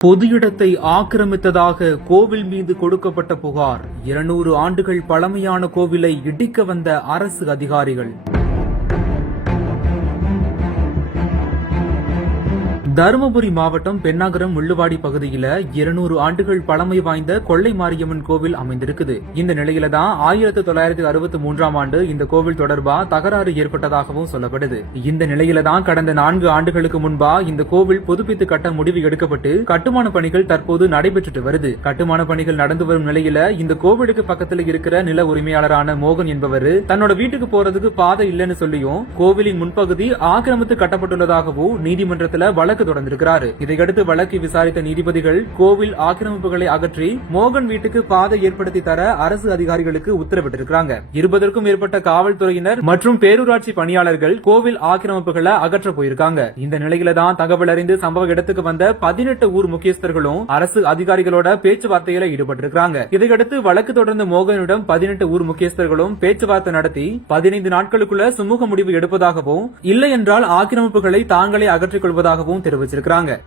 பொது இடத்தை ஆக்கிரமித்ததாக கோவில் மீது கொடுக்கப்பட்ட புகார். 200 ஆண்டுகள் பழமையான கோவிலை இடிக்க வந்த அரசு அதிகாரிகள். தருமபுரி மாவட்டம் பென்னாகரம் முள்ளுவாடி பகுதியில 200 ஆண்டுகள் பழமை வாய்ந்த கொள்ளை மாரியம்மன் கோவில் அமைந்திருக்குது. இந்த நிலையில தான் 1963ஆம் ஆண்டு இந்த கோவில் தொடர்பா தகராறு ஏற்பட்டதாகவும் சொல்லப்படுது. இந்த நிலையில தான் கடந்த 4 ஆண்டுகளுக்கு முன்பா இந்த கோவில் புதுப்பித்து கட்ட முடிவு எடுக்கப்பட்டு கட்டுமான பணிகள் தற்போது நடைபெற்று வருது. கட்டுமான பணிகள் நடந்து வரும் நிலையில இந்த கோவிலுக்கு பக்கத்தில் இருக்கிற நில உரிமையாளரான மோகன் என்பவர் தன்னோட வீட்டுக்கு போறதுக்கு பாதை இல்லைன்னு சொல்லியும் கோவிலின் முன்பகுதி ஆக்கிரமித்து கட்டப்பட்டுள்ளதாகவும் நீதிமன்றத்தில் வழக்கு தொடர்ந்திருக்கிறார். இதையடுத்து வழக்கை விசாரித்த நீதிபதிகள் கோவில் ஆக்கிரமிப்புகளை அகற்றி மோகன் வீட்டுக்கு பாதை ஏற்படுத்தி தர அரசு அதிகாரிகளுக்கு உத்தரவிட்டிருக்கிறாங்க. 20க்கும் மேற்பட்ட காவல்துறையினர் மற்றும் பேரூராட்சி பணியாளர்கள் கோவில் ஆக்கிரமிப்புகளை அகற்ற போயிருக்காங்க. இந்த நிலையில தான் தகவல் அறிந்து சம்பவ இடத்துக்கு வந்த 18 ஊர் முக்கியஸ்தர்களும் அரசு அதிகாரிகளோட பேச்சுவார்த்தையில ஈடுபட்டிருக்காங்க. இதையடுத்து வழக்கு தொடர்ந்த மோகனிடம் 18 ஊர் முக்கியஸ்தர்களும் பேச்சுவார்த்தை நடத்தி 15 நாட்களுக்குள்ள சுமூக முடிவு எடுப்பதாகவும் இல்லை என்றால் ஆக்கிரமிப்புகளை தாங்களே அகற்றிக் கொள்வதாகவும் தெரிவிச்சிருக்காங்க.